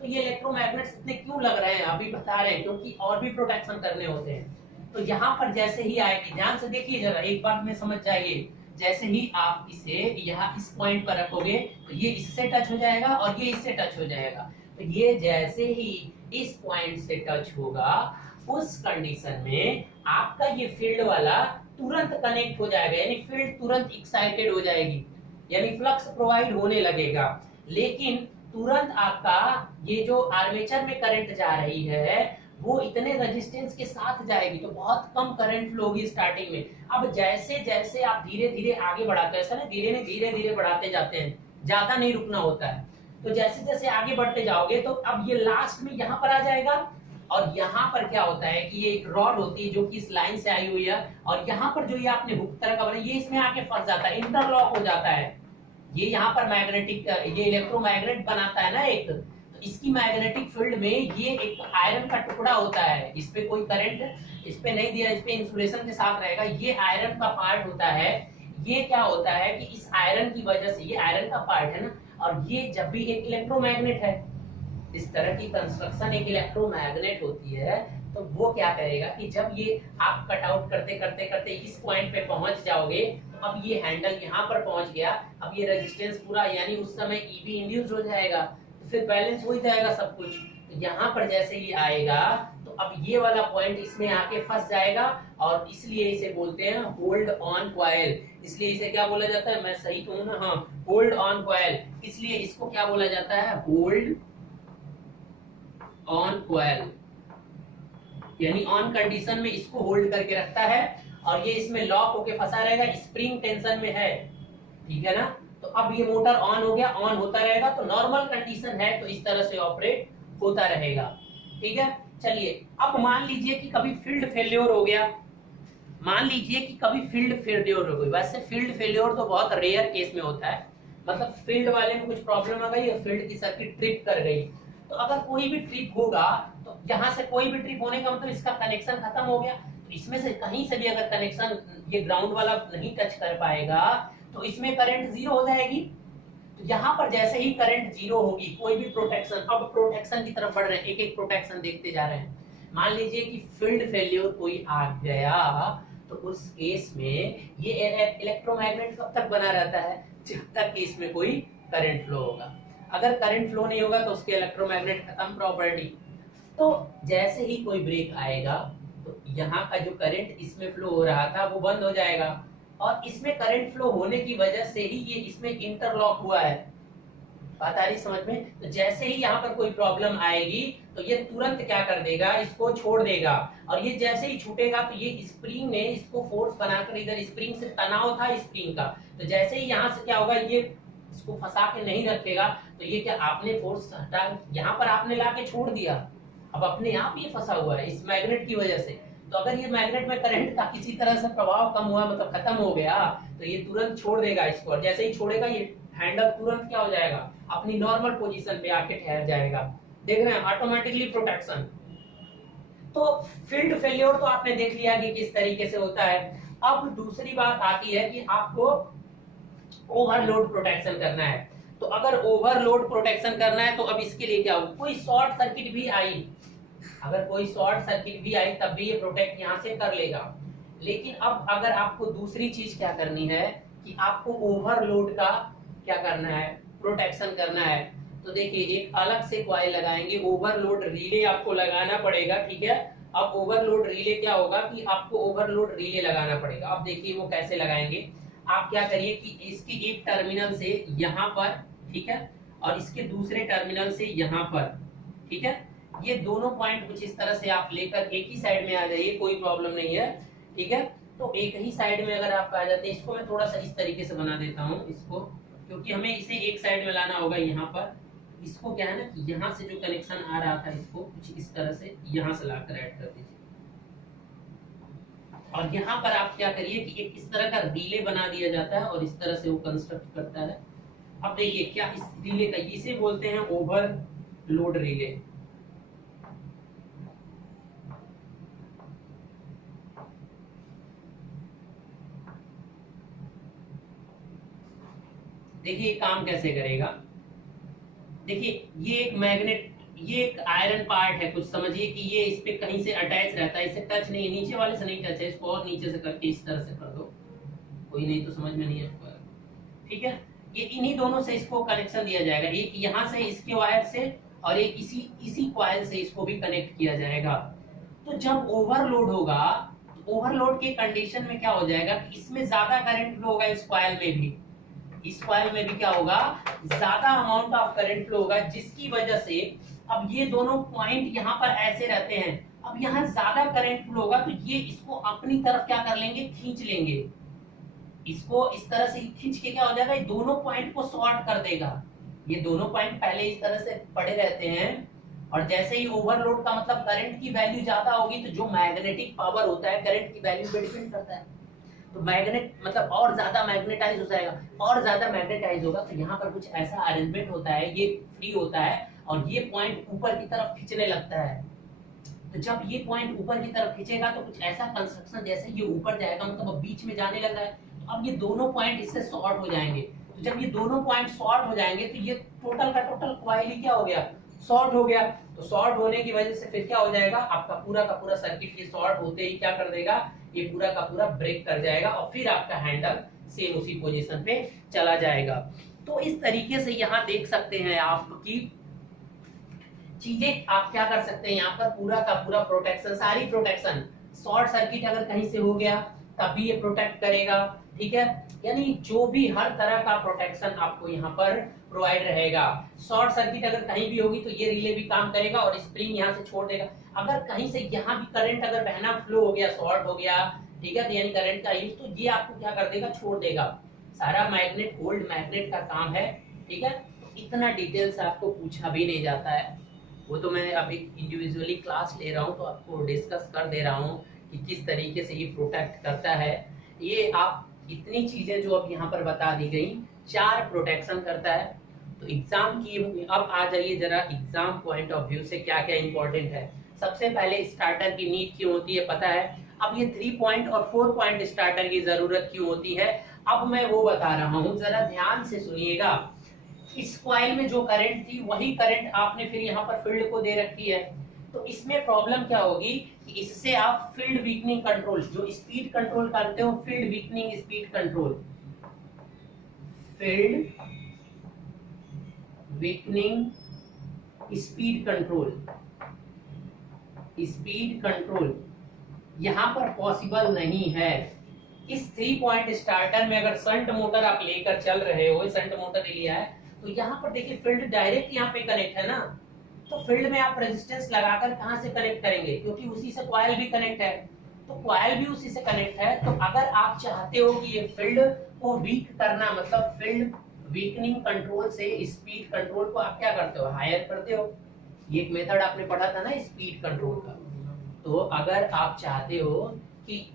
तो ये इलेक्ट्रोमैग्नेट्स इतने क्यों लग रहे हैं अभी बता रहे हैं, क्योंकि और भी प्रोटेक्शन करने होते हैं। तो यहाँ पर जैसे ही आएगी, ध्यान से देखिए जरा एक बात में समझ जाइए, जैसे ही आप इसे यहाँ इस पॉइंट पर रखोगे तो ये इससे टच हो जाएगा और ये इससे टच हो जाएगा, तो ये जैसे ही इस पॉइंट से टच होगा उस कंडीशन में आपका ये फील्ड वाला तुरंत कनेक्ट हो जाएगा, यानी फील्ड तुरंत एक्साइटेड हो जाएगी, यानी फ्लक्स प्रोवाइड होने लगेगा। लेकिन तुरंत आपका ये जो आर्मेचर में करंट जा रही है वो इतने रेजिस्टेंस के साथ जाएगी, तो बहुत कम करंट फ्लो होगी स्टार्टिंग में। अब जैसे जैसे आप धीरे धीरे आगे बढ़ाते हैं, ऐसा ना धीरे धीरे बढ़ाते जाते हैं, ज्यादा नहीं रुकना होता है, तो जैसे जैसे आगे बढ़ते जाओगे तो अब ये लास्ट में यहाँ पर आ जाएगा, और यहाँ पर क्या होता है कि ये एक रॉड होती है जो कि इस लाइन से आई हुई है, और यहाँ पर जो ये आपने हुक तरह का बना ये इसमें आके फंस जाता है, इंटरलॉक हो जाता है, ये यहाँ पर मैग्नेटिक, ये इलेक्ट्रोमैग्नेट बनाता है ना एक, तो इसकी मैग्नेटिक फील्ड में ये एक आयरन का टुकड़ा होता है, इस पे कोई करंट इस पे नहीं दिया, इस पे इंसुलेशन के साथ रहेगा, ये आयरन का पार्ट होता है। ये क्या होता है कि इस आयरन की वजह से, ये आयरन का पार्ट है ना, और ये जब भी एक इलेक्ट्रोमैग्नेट है, इस तरह की कंस्ट्रक्शन एक इलेक्ट्रोमैग्नेट होती है, तो वो क्या करेगा कि जब ये आप कट आउट करते करते करते इस पॉइंट पे पहुंच जाओगे, तो अब ये हैंडल यहाँ पर पहुंच गया, अब ये रेजिस्टेंस पूरा, यानी उस समय ईबी इंड्यूस हो जाएगा, तो फिर बैलेंस हो ही जाएगा सब कुछ। तो यहाँ पर जैसे ही आएगा, तो अब ये वाला पॉइंट इसमें आके फंस जाएगा, और इसलिए इसे बोलते हैं होल्ड ऑन कॉइल। इसलिए इसे क्या बोला जाता है, मैं सही कहूँ ना, हाँ, होल्ड ऑन कॉइल। इसलिए इसको क्या बोला जाता है, होल्ड ऑन कॉइल, यानी ऑन कंडीशन में इसको होल्ड करके रखता है, और ये इसमें लॉक होके फंसा रहेगा, स्प्रिंग टेंशन में है, ठीक है ना। तो अब ये मोटर ऑन हो गया, ऑन होता रहेगा, तो नॉर्मल कंडीशन है, तो इस तरह से ऑपरेट होता रहेगा, ठीक है। चलिए, अब मान लीजिए कि कभी फील्ड फेल्योर हो गया, मान लीजिए कि कभी फील्ड फेल्योर हो गई। वैसे फील्ड फेल्योर तो बहुत रेयर केस में होता है, मतलब फील्ड वाले में कुछ प्रॉब्लम आ गई और फील्ड की सर्किट ट्रिप कर गई। तो अगर कोई भी ट्रिप होगा, तो यहाँ से कोई भी ट्रिप होने का मतलब इसका कनेक्शन खत्म हो गया, तो इसमें से कहीं से भी अगर कनेक्शन ये ग्राउंड वाला नहीं टच कर पाएगा, तो इसमें करंट जीरो हो जाएगी। तो यहाँ पर जैसे ही करंट जीरो होगी, कोई भी प्रोटेक्शन, अब प्रोटेक्शन की तरफ बढ़ रहे हैं, एक एक प्रोटेक्शन देखते जा रहे हैं। मान लीजिए कि फील्ड फेल्योर कोई आ गया, तो उस केस में ये इलेक्ट्रोमैग्नेट कब तक बना रहता है, जब तक कि इसमें कोई करंट फ्लो होगा। अगर करंट फ्लो नहीं होगा तो उसके इलेक्ट्रोमैग्नेट खत्म प्रॉपर्टी। तो जैसे ही कोई ब्रेक आएगा, तो यहाँ का जो करंट इसमें फ्लो हो रहा था वो बंद हो जाएगा, और इसमें करंट फ्लो होने की वजह से ही ये इसमें इंटरलॉक हुआ है। बात आ रही समझ में। तो जैसे ही यहाँ पर कोई प्रॉब्लम आएगी, तो ये तुरंत क्या कर देगा, इसको छोड़ देगा, और ये जैसे ही छूटेगा, तो ये स्प्रिंग ने इसको फोर्स बनाकर, इधर स्प्रिंग से तनाव था स्प्रिंग का, तो जैसे ही यहाँ से क्या होगा, ये इसको फंसा के नहीं रखेगा, तो ये क्या, आपने फोर्स हटा, यहाँ पर आपने लाके छोड़ दिया, अब अपने आप ये फंसा हुआ है इस मैग्नेट की वजह से। तो अगर ये मैग्नेट में करंट का किसी तरह से प्रभाव कम हुआ, मतलब खत्म हो गया, तो ये तुरंत छोड़ देगा इसको, और जैसे ही छोड़ेगा, ये हैंडल तुरंत क्या हो जाएगा, अपनी नॉर्मल पोजीशन पे आके ठहर जाएगा। देख रहे हैं, ऑटोमेटिकली प्रोटेक्शन। तो फील्ड फेल्योर तो आपने देख लिया कि किस तरीके से होता है। अब दूसरी बात आती है कि आपको ओवरलोड प्रोटेक्शन करना है। तो अगर ओवरलोड प्रोटेक्शन करना है, तो अब इसके लिए क्या होगा, कोई शॉर्ट सर्किट भी आई, अगर कोई शॉर्ट सर्किट भी आई, तब भी ये प्रोटेक्ट यहाँ से कर लेगा। लेकिन अब अगर आपको दूसरी चीज क्या करनी है, कि आपको ओवरलोड का क्या करना है, प्रोटेक्शन करना है। तो देखिए, एक अलग से कॉइल लगाएंगे, ओवरलोड रिले आपको लगाना पड़ेगा, ठीक है। अब ओवरलोड रिले क्या होगा कि आपको ओवरलोड रिले लगाना पड़ेगा। अब देखिए वो कैसे लगाएंगे। आप क्या करिए कि इसके एक टर्मिनल से यहाँ पर, ठीक है, और इसके दूसरे टर्मिनल से यहाँ पर, ठीक है, ये दोनों पॉइंट कुछ इस तरह से आप लेकर एक ही साइड में आ जाइए, कोई प्रॉब्लम नहीं है, ठीक है। तो एक ही साइड में अगर आप आ जाते हैं, इसको मैं थोड़ा सा इस तरीके से बना देता हूँ इसको, क्योंकि हमें इसे एक साइड में लाना होगा। यहाँ पर इसको क्या है ना कि यहाँ से जो कनेक्शन आ रहा था, इसको कुछ इस तरह से यहाँ से लाकर ऐड कर दीजिए, और यहाँ पर आप क्या करिए कि एक इस तरह का रिले बना दिया जाता है, और इस तरह से वो कंस्ट्रक्ट करता है। अब देखिए क्या इस रिले का, इसे बोलते हैं ओवरलोड रिले। देखिए काम कैसे करेगा। देखिए ये एक मैग्नेट, ये एक आयरन पार्ट है, कुछ समझिए कि ये इस पे कहीं से अटैच रहता है, इससे टच नहीं है, नीचे वाले से नहीं टच है, इसको और नीचे से करके इस तरह से कर दो, कोई नहीं तो समझ में नहीं आता, ठीक है। ये इन्हीं दोनों से इसको कनेक्शन दिया जाएगा, एक यहाँ से इसके वायर से, और एक इसी कॉइल से इसको भी कनेक्ट किया जाएगा। तो जब ओवरलोड होगा, तो ओवरलोड के कंडीशन में क्या हो जाएगा कि इसमें ज्यादा करंट फ्लो होगा, इस कॉइल में भी, इस कॉइल में भी क्या होगा, ज्यादा अमाउंट ऑफ करंट फ्लो होगा, जिसकी वजह से अब ये दोनों पॉइंट यहाँ पर ऐसे रहते हैं, अब यहाँ ज्यादा करंट फ्लो होगा, तो ये इसको अपनी तरफ क्या कर लेंगे, खींच लेंगे, इसको इस तरह से खींच के क्या हो जाएगा, ये दोनों पॉइंट को शॉर्ट कर देगा। ये दोनों पॉइंट पहले इस तरह से पड़े रहते हैं, और जैसे ही ओवरलोड का मतलब करंट की वैल्यू ज्यादा होगी, तो जो मैग्नेटिक पावर होता है करंट की वैल्यू पे डिपेंड करता है, तो मैग्नेट मतलब और ज्यादा मैग्नेटाइज हो जाएगा, और ज्यादा मैग्नेटाइज होगा तो यहाँ पर कुछ ऐसा अरेंजमेंट होता है, ये फ्री होता है और ये पॉइंट ऊपर की तरफ खींचने लगता है। तो जब ये पॉइंट ऊपर की तरफ खींचेगा तो कुछ ऐसा कंस्ट्रक्शन, जैसे ये ऊपर जाएगा मतलब अब बीच में जाने लग रहा है, तो अब ये दोनों पॉइंट इससे शॉर्ट हो जाएंगे। तो जब ये दोनों पॉइंट शॉर्ट हो जाएंगे तो ये टोटल का टोटल कॉइल ही क्या हो गया, शॉर्ट हो गया। तो शॉर्ट होने की वजह से फिर क्या हो जाएगा, आपका पूरा का पूरा सर्किट ये शॉर्ट होते ही क्या कर देगा, ये पूरा का पूरा ब्रेक कर जाएगा और फिर आपका हैंडल सेम उसी पोजीशन पे चला जाएगा। तो इस तरीके से यहाँ देख सकते हैं आपकी चीजें, आप क्या कर सकते हैं यहाँ पर पूरा का पूरा प्रोटेक्शन, सारी प्रोटेक्शन, शॉर्ट सर्किट अगर कहीं से हो गया तब भी ये प्रोटेक्ट करेगा, ठीक है। यानी जो भी हर तरह का प्रोटेक्शन आपको यहाँ पर प्रोवाइड रहेगा। शॉर्ट सर्किट अगर कहीं भी होगी तो ये रिले भी काम करेगा और स्प्रिंग यहाँ से छोड़ देगा। अगर कहीं से यहाँ भी करंट अगर बहना फ्लो हो गया, शॉर्ट हो गया, ठीक है, तो यानी करंट का यूज, तो ये आपको क्या कर देगा, छोड़ देगा। सारा मैग्नेट गोल्ड मैग्नेट का काम है, ठीक है। इतना डिटेल से आपको पूछा भी नहीं जाता है, वो तो मैं अभी इंडिविजुअली क्लास ले रहा हूँ तो आपको डिस्कस कर दे रहा हूँ कि किस तरीके से ये प्रोटेक्ट करता है। ये आप इतनी चीजें जो अब यहाँ पर बता दी गई, 4 प्रोटेक्शन करता है। तो एग्जाम की अब आ जाइए जरा एग्जाम पॉइंट ऑफ व्यू से क्या क्या इंपॉर्टेंट है। सबसे पहले स्टार्टर की नीड क्यों होती है पता है। अब ये 3 पॉइंट और 4 पॉइंट स्टार्टर की जरूरत क्यों होती है, अब मैं वो बता रहा हूँ, जरा ध्यान से सुनिएगा। इस कॉइल में जो करंट थी वही करंट आपने फिर यहाँ पर फील्ड को दे रखी है। तो इसमें प्रॉब्लम क्या होगी कि इससे आप फील्ड वीकनिंग कंट्रोल, जो स्पीड कंट्रोल करते हो, field weakening speed control, field weakening speed control, speed control यहां पर पॉसिबल नहीं है। इस 3 पॉइंट स्टार्टर में अगर शंट मोटर आप लेकर चल रहे हो, शंट मोटर लिया है, तो यहाँ पर देखिए फील्ड डायरेक्ट यहाँ पे कनेक्ट है ना, तो फील्ड में आप रेजिस्टेंस लगाकर कहां से कनेक्ट करेंगे, क्योंकि उसी से कॉइल भी कनेक्ट है, तो कॉइल भी उसी से कनेक्ट है। तो अगर आप चाहते हो कि ये फील्ड को वीक करना, मतलब फील्ड वीकनिंग कंट्रोल से स्पीड कंट्रोल को आप क्या करते हो, हायर करते हो। ये एक मेथड आपने पढ़ा था ना स्पीड कंट्रोल का। तो अगर आप चाहते हो कि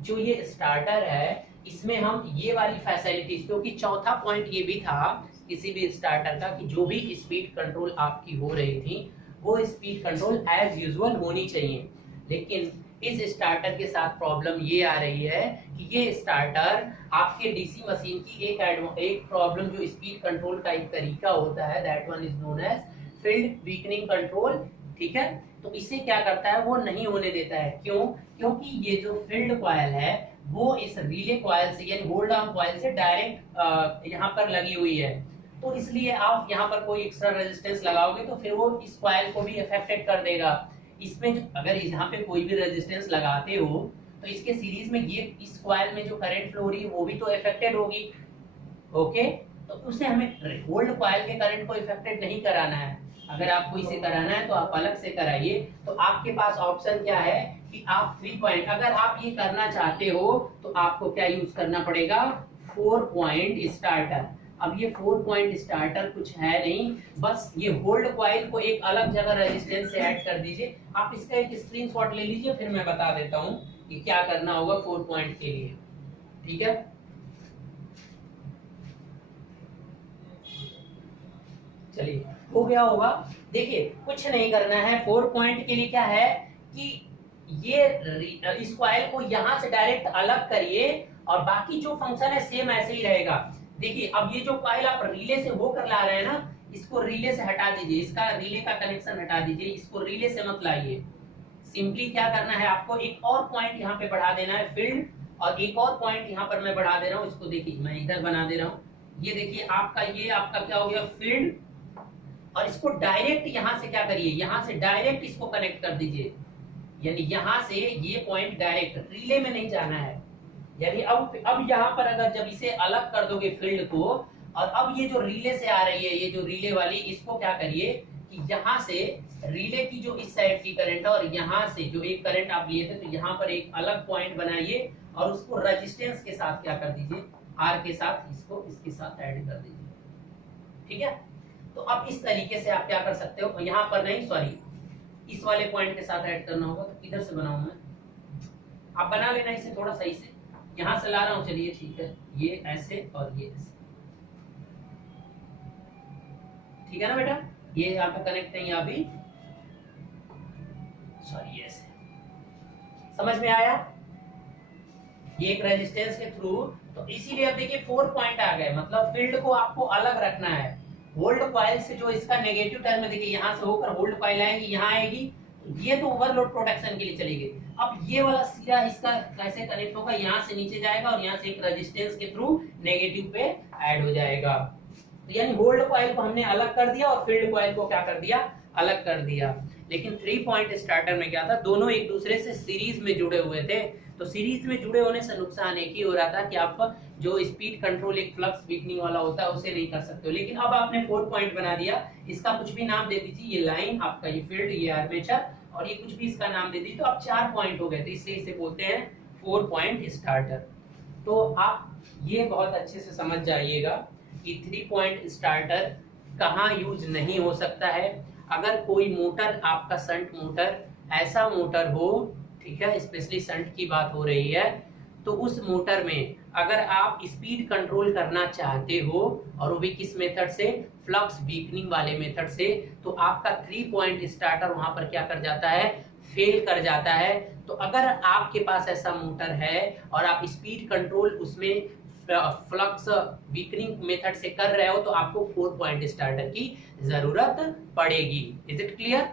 जो ये स्टार्टर है इसमें हम ये वाली फैसिलिटीज, क्योंकि चौथा पॉइंट ये भी था किसी भी स्टार्टर का कि जो भी स्पीड कंट्रोल आपकी हो रही थी वो स्पीड कंट्रोल एज यूजुअल होनी चाहिए। लेकिन इस स्टार्टर के साथ प्रॉब्लम ये आ रही है कि ये स्टार्टर आपके डीसी मशीन की एक प्रॉब्लम, जो स्पीड कंट्रोल का एक तरीका होता है, that one is known as field weakening control, ठीक है। तो इसे क्या करता है, वो नहीं होने देता है। क्यों? क्योंकि ये जो फील्ड कॉइल है वो इस रिले कॉइल से यानी होल्ड ऑन कॉइल से डायरेक्ट यहाँ पर लगी हुई है। तो इसलिए आप यहाँ पर कोई एक्स्ट्रा रेजिस्टेंस लगाओगे तो फिर वो इस कॉइल को भी अफेक्टेड कर देगा। इसमें अगर यहाँ पे कोई भी रेजिस्टेंस लगाते हो तो इसके सीरीज में ये इस कॉइल में जो करंट फ्लो हो रही है वो भी तो अफेक्टेड होगी, ओके। तो उसे हमें होल्ड कॉइल के करंट को अफेक्टेड नहीं कराना है। अगर आपको इसे कराना है तो आप अलग से कराइए। तो आपके पास ऑप्शन क्या है कि आप 3 पॉइंट, अगर आप ये करना चाहते हो तो आपको क्या यूज करना पड़ेगा, 4 पॉइंट स्टार्टर। अब ये 4 पॉइंट स्टार्टर कुछ है नहीं, बस ये होल्ड कॉइल को एक अलग जगह रेजिस्टेंस से ऐड कर दीजिए। आप इसका एक स्क्रीनशॉट ले लीजिए, फिर मैं बता देता हूँ कि क्या करना होगा 4 पॉइंट के लिए, ठीक है। चलिए हो गया होगा। देखिए कुछ नहीं करना है, 4 पॉइंट के लिए क्या है कि ये इस कॉइल को यहाँ से डायरेक्ट अलग करिए और बाकी जो फंक्शन है सेम ऐसे ही रहेगा। देखिए अब ये जो कॉइल आप रिले से होकर ला रहे हैं ना, इसको रिले से हटा दीजिए, इसका रिले का कनेक्शन हटा दीजिए, इसको रिले से मत लाइए। सिंपली क्या करना है, आपको एक और पॉइंट यहाँ पे बढ़ा देना है फील्ड, और एक और पॉइंट यहाँ पर मैं बढ़ा दे रहा हूँ। इसको देखिए मैं इधर बना दे रहा हूँ, ये देखिए आपका ये आपका क्या हो गया फील्ड, और इसको डायरेक्ट यहाँ से क्या करिए, यहाँ से डायरेक्ट इसको कनेक्ट कर दीजिए। यानी यहाँ से ये पॉइंट डायरेक्ट रिले में नहीं जाना है। यानी अब यहाँ पर अगर जब इसे अलग कर दोगे फील्ड को, और अब ये जो रिले से आ रही है, ये जो रिले वाली, इसको क्या करिए कि यहाँ से रिले की जो इस साइड की करंट है और यहाँ से जो एक करंट आप लिए थे, तो यहाँ पर एक अलग पॉइंट बनाइए और उसको रेजिस्टेंस के साथ क्या कर दीजिए, आर के साथ इसको इसके साथ ऐड कर दीजिए, ठीक है। तो अब इस तरीके से आप क्या कर सकते हो, यहाँ पर नहीं सॉरी इस वाले पॉइंट के साथ ऐड करना होगा। तो किधर से बनाऊं मैं, आप बना लेना इसे थोड़ा सही से, यहां से ला रहा हूं, चलिए ठीक है, ये ऐसे और ये ऐसे, ठीक है ना बेटा, ये यहाँ पे कनेक्ट नहीं है अभी, सॉरी ऐसे, समझ में आया, ये एक रेजिस्टेंस के थ्रू। तो इसीलिए अब देखिए 4 पॉइंट आ गए, मतलब फील्ड को आपको अलग रखना है। होल्ड कॉइल से जो इसका नेगेटिव टर्म है, देखिए यहां से होकर होल्ड कॉइल आएगी, यहां आएगी, ये तो ओवरलोड प्रोटेक्शन के लिए चली गई। अब ये वाला सीधा इसका कैसे कनेक्ट होगा, यहाँ से नीचे जाएगा और यहाँ से एक रेजिस्टेंस के थ्रू नेगेटिव पे ऐड हो जाएगा। तो यानी होल्ड कॉइल को हमने अलग कर दिया और फील्ड कॉइल को क्या कर दिया, अलग कर दिया। लेकिन 3 पॉइंट स्टार्टर में क्या था, दोनों एक दूसरे से सीरीज में जुड़े हुए थे। तो सीरीज में जुड़े होने से नुकसान एक ही हो रहा था कि आप जो स्पीड कंट्रोल एक फ्लक्स वीकनिंग वाला होता है उसे नहीं कर सकते हो। लेकिन अब आपने 4 पॉइंट बना दिया, इसका कुछ भी नाम दे दीजिए, ये लाइन आपका, ये फील्ड, ये आर्मेचर, और ये कुछ भी इसका नाम दे दीजिए, तो अब 4 पॉइंट हो गए। तो इसलिए इसे बोलते हैं 4 पॉइंट स्टार्टर। तो आप ये बहुत अच्छे से समझ जाइएगा कि 3 पॉइंट स्टार्टर कहाँ यूज नहीं हो सकता है। अगर कोई मोटर, आपका शंट मोटर, ऐसा मोटर हो, ठीक है, स्पेशली शंट की बात हो रही है, तो उस मोटर में अगर आप स्पीड कंट्रोल करना चाहते हो और वो भी किस मेथड से, फ्लक्स वीकनिंग वाले मेथड से, तो आपका 3 पॉइंट स्टार्टर वहां पर क्या कर जाता है, फेल कर जाता है। तो अगर आपके पास ऐसा मोटर है और आप स्पीड कंट्रोल उसमें फ्लक्स वीकनिंग मेथड से कर रहे हो, तो आपको 4 पॉइंट स्टार्टर की जरूरत पड़ेगी। Is it clear?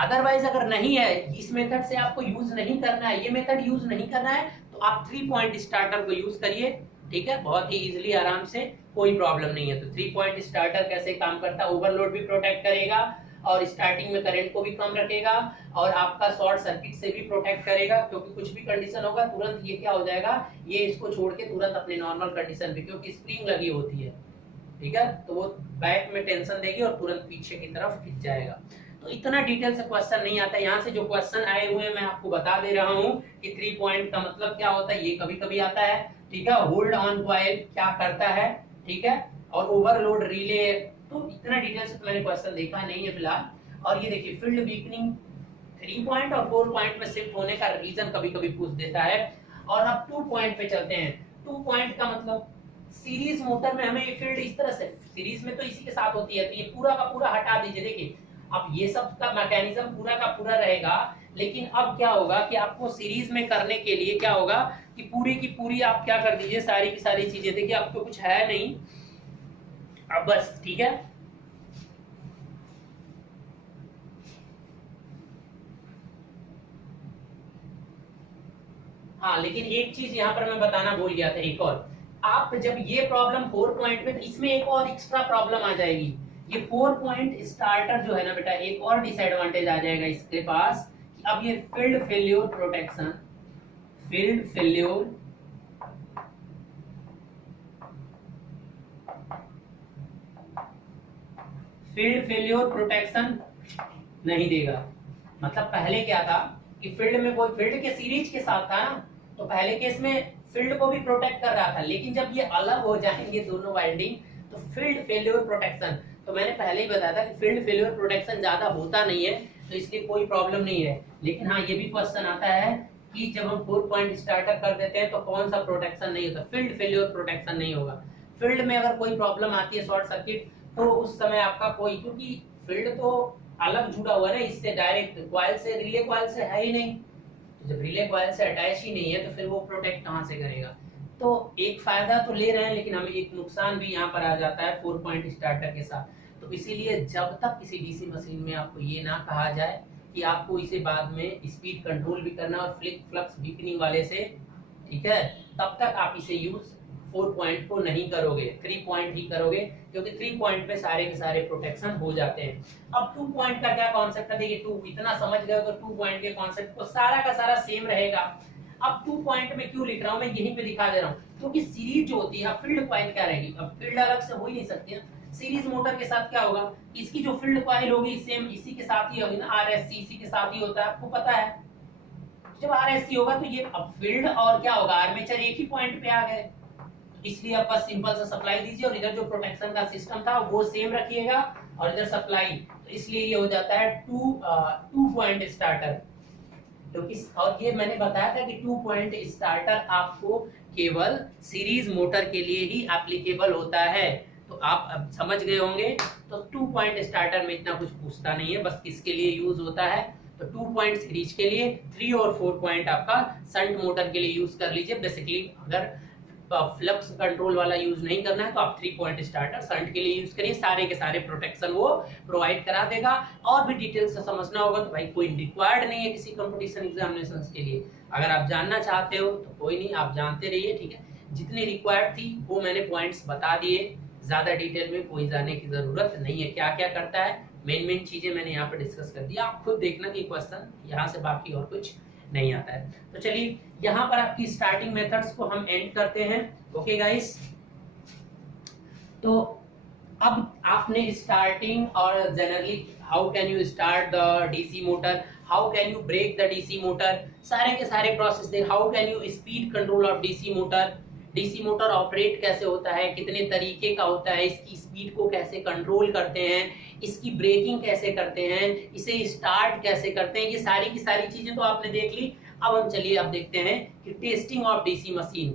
अदरवाइज अगर नहीं है, इस मेथड से आपको यूज नहीं करना है, ये मेथड यूज नहीं करना है, तो आप 3 पॉइंट स्टार्टर को यूज करिए, ठीक है, बहुत ही इजीली, आराम से, कोई प्रॉब्लम नहीं है। तो 3 पॉइंट स्टार्टर कैसे काम करता है, ओवरलोड भी प्रोटेक्ट करेगा और स्टार्टिंग में करंट को भी कम रखेगा और आपका शॉर्ट सर्किट से भी प्रोटेक्ट करेगा, क्योंकि कुछ भी कंडीशन होगा तुरंत ये क्या हो जाएगा, ये इसको छोड़ के तुरंत अपने नॉर्मल कंडीशन पे, क्योंकि स्प्रिंग लगी होती है, ठीक है, तो वो बैक में टेंशन देगी और तुरंत पीछे की तरफ खिंच जाएगा। तो इतना डिटेल से क्वेश्चन नहीं आता। यहाँ से जो क्वेश्चन आए हुए हैं मैं आपको बता दे रहा हूँ कि 3 पॉइंट का मतलब क्या होता है, ये कभी कभी आता है, ठीक है, होल्ड ऑन कॉइल क्या करता है, ठीक है, और ओवरलोड रिले, तो इतना डिटेल से तो मैंने क्वेश्चन देखा नहीं है फिलहाल। और ये देखिए फील्ड वीकनिंग 3 पॉइंट और 4 पॉइंट में शिफ्ट होने का रीजन कभी कभी पूछ देता है। और अब 2 पॉइंट पे चलते हैं। 2 पॉइंट का मतलब, सीरीज मोटर में हमें ये फील्ड इस तरह से, सीरीज में तो इसी के साथ होती है, तो ये पूरा का पूरा हटा दीजिए। देखिए अब ये सब का मैकेनिज्म पूरा का पूरा रहेगा, लेकिन अब क्या होगा कि आपको सीरीज में करने के लिए क्या होगा कि पूरी की पूरी आप क्या कर दीजिए, सारी की सारी चीजें, देखिए अब तो कुछ है नहीं, अब बस, ठीक है, हाँ, लेकिन एक चीज यहाँ पर मैं बताना भूल गया था, एक और, आप जब ये प्रॉब्लम 4 पॉइंट में, तो इसमें एक और एक्स्ट्रा प्रॉब्लम आ जाएगी। ये 4 पॉइंट स्टार्टर जो है ना बेटा, एक और डिसएडवांटेज आ जाएगा इसके पास कि अब ये field failure protection, field failure protection नहीं देगा। मतलब पहले क्या था कि फील्ड में कोई, फील्ड के सीरीज के साथ था ना, तो पहले केस में फील्ड को भी प्रोटेक्ट कर रहा था, लेकिन जब ये अलग हो जाएंगे दोनों वाइंडिंग, तो फील्ड फेल्योर प्रोटेक्शन, तो मैंने पहले ही बताया था कि फील्ड फेल्योर प्रोटेक्शन ज्यादा होता नहीं है, तो इसलिए कोई प्रॉब्लम नहीं है। लेकिन हाँ, ये भी क्वेश्चन आता है कि जब हम 4 पॉइंट स्टार्टर कर देते हैं तो कौन सा प्रोटेक्शन नहीं होता, फील्ड फेल्योर प्रोटेक्शन नहीं होगा। फील्ड में अगर कोई प्रॉब्लम आती है, शॉर्ट सर्किट, तो उस समय आपका कोई, क्योंकि फील्ड तो अलग जुड़ा हुआ है ना इससे, डायरेक्ट कॉइल से, रिले कॉइल से है ही नहीं, तो जब रिले कॉइल से अटैच ही नहीं है तो फिर वो प्रोटेक्ट कहाँ से करेगा। तो एक फायदा तो ले रहे हैं, लेकिन हमें एक नुकसान भी यहाँ पर आ जाता है 4 पॉइंट स्टार्टर के साथ। तो इसीलिए जब तक किसी डीसी मशीन में आपको ये ना कहा जाए कि आपको इसे बाद में स्पीड कंट्रोल भी करना और फ्लक्स वीकनिंग वाले से, ठीक है, तब तक आप इसे यूज 4 पॉइंट को नहीं करोगे, 3 पॉइंट ही करोगे, क्योंकि 3 पॉइंट पे सारे के सारे प्रोटेक्शन हो जाते हैं। अब 2 पॉइंट का क्या कॉन्सेप्ट है, देखिए 2 इतना समझ गए तो 2 पॉइंट के कॉन्सेप्ट को सारा का सारा सेम रहेगा। अब 2 पॉइंट में क्यों लिख रहा हूं मैं, यहीं पे दिखा दे रहा हूं, क्योंकि सीरीज जो होती है, अब फील्ड कॉइल क्या रहेगी, अब फील्ड अलग से हो ही नहीं सकती ना। सीरीज मोटर के साथ क्या होगा, इसकी जो फील्ड कॉइल होगी सेम इसी के साथ ही होगी ना, आरएससी इसी के साथ ही होता है, आपको पता है। जब आरएससी होगा तो ये अब फील्ड और क्या होगा, आर्मेचर एक ही पॉइंट पे आ गए, इसलिए आप बस सिंपल सा सप्लाई दीजिए और इधर जो प्रोटेक्शन का सिस्टम था वो सेम रखिएगा और इधर सप्लाई, तो इसलिए ये हो जाता है 2 पॉइंट स्टार्टर। क्योंकि और ये मैंने बताया था कि 2 पॉइंट स्टार्टर आपको केवल सीरीज मोटर के लिए ही एप्लीकेबल होता है। तो आप अब समझ गए होंगे। तो 2 पॉइंट स्टार्टर में इतना कुछ पूछता नहीं है, बस किसके लिए यूज होता है। तो 2 पॉइंट सीरीज के लिए, 3 और 4 पॉइंट आपका शंट मोटर के लिए यूज कर लीजिए। बेसिकली अगर फ्लक्स कंट्रोल वाला यूज नहीं करना है तो आप 3 पॉइंट स्टार्टर शंट के लिए यूज करिए, सारे के सारे प्रोटेक्शन वो प्रोवाइड करा देगा। और भी डिटेल से समझना होगा तो भाई कोई रिक्वायर्ड नहीं है किसी कंपटीशन एग्जामिनेशन के लिए। अगर आप जानना चाहते हो तो कोई नहीं, आप जानते रहिए, ठीक है। जितनी रिक्वायर्ड थी वो मैंने पॉइंट्स बता दिए, ज्यादा डिटेल में कोई जाने की जरूरत नहीं है। क्या क्या करता है, मेन चीजें मैंने यहाँ पे डिस्कस कर दिया, आप खुद देखना कि क्वेश्चन यहाँ से बाकी और कुछ नहीं आता है। तो चलिए यहाँ पर आपकी स्टार्टिंग मेथड्स को हम एंड करते हैं। ओके गाइस, तो अब आपने स्टार्टिंग और generally how can you start the DC motor, how can you brake the DC motor, सारे के सारे प्रोसेस देख। How can you speed control of DC motor, DC motor operate कैसे होता है, कितने तरीके का होता है, इसकी स्पीड को कैसे कंट्रोल करते हैं, इसकी ब्रेकिंग कैसे करते हैं, इसे स्टार्ट कैसे करते हैं, ये सारी की सारी चीजें तो आपने देख ली। अब हम चलिए अब देखते हैं कि testing of DC machine.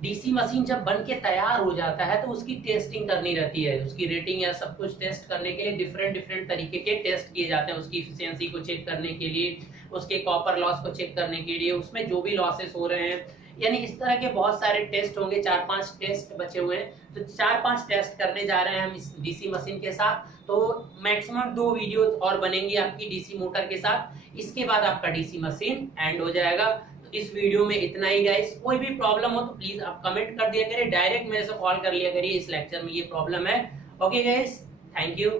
DC machine जब बन के तैयार हो जाता है तो उसकी टेस्टिंग करनी रहती है, उसकी रेटिंग या सब कुछ टेस्ट करने के लिए डिफरेंट तरीके के टेस्ट किए जाते हैं। उसकी इफिशियंसी को चेक करने के लिए, उसके कॉपर लॉस को चेक करने के लिए, उसमें जो भी लॉसेस हो रहे हैं, यानी इस तरह के बहुत सारे टेस्ट होंगे। 4-5 टेस्ट बचे हुए हैं, तो 4-5 टेस्ट करने जा रहे हैं हम इस डीसी मशीन के साथ। तो मैक्सिमम 2 वीडियोस और बनेंगी आपकी डीसी मोटर के साथ, इसके बाद आपका डीसी मशीन एंड हो जाएगा। तो इस वीडियो में इतना ही गाइस। कोई भी प्रॉब्लम हो तो प्लीज आप कमेंट कर दिया करिए, डायरेक्ट मेरे से कॉल कर लिया करिए, इस लेक्चर में ये प्रॉब्लम है। Okay guys, thank you.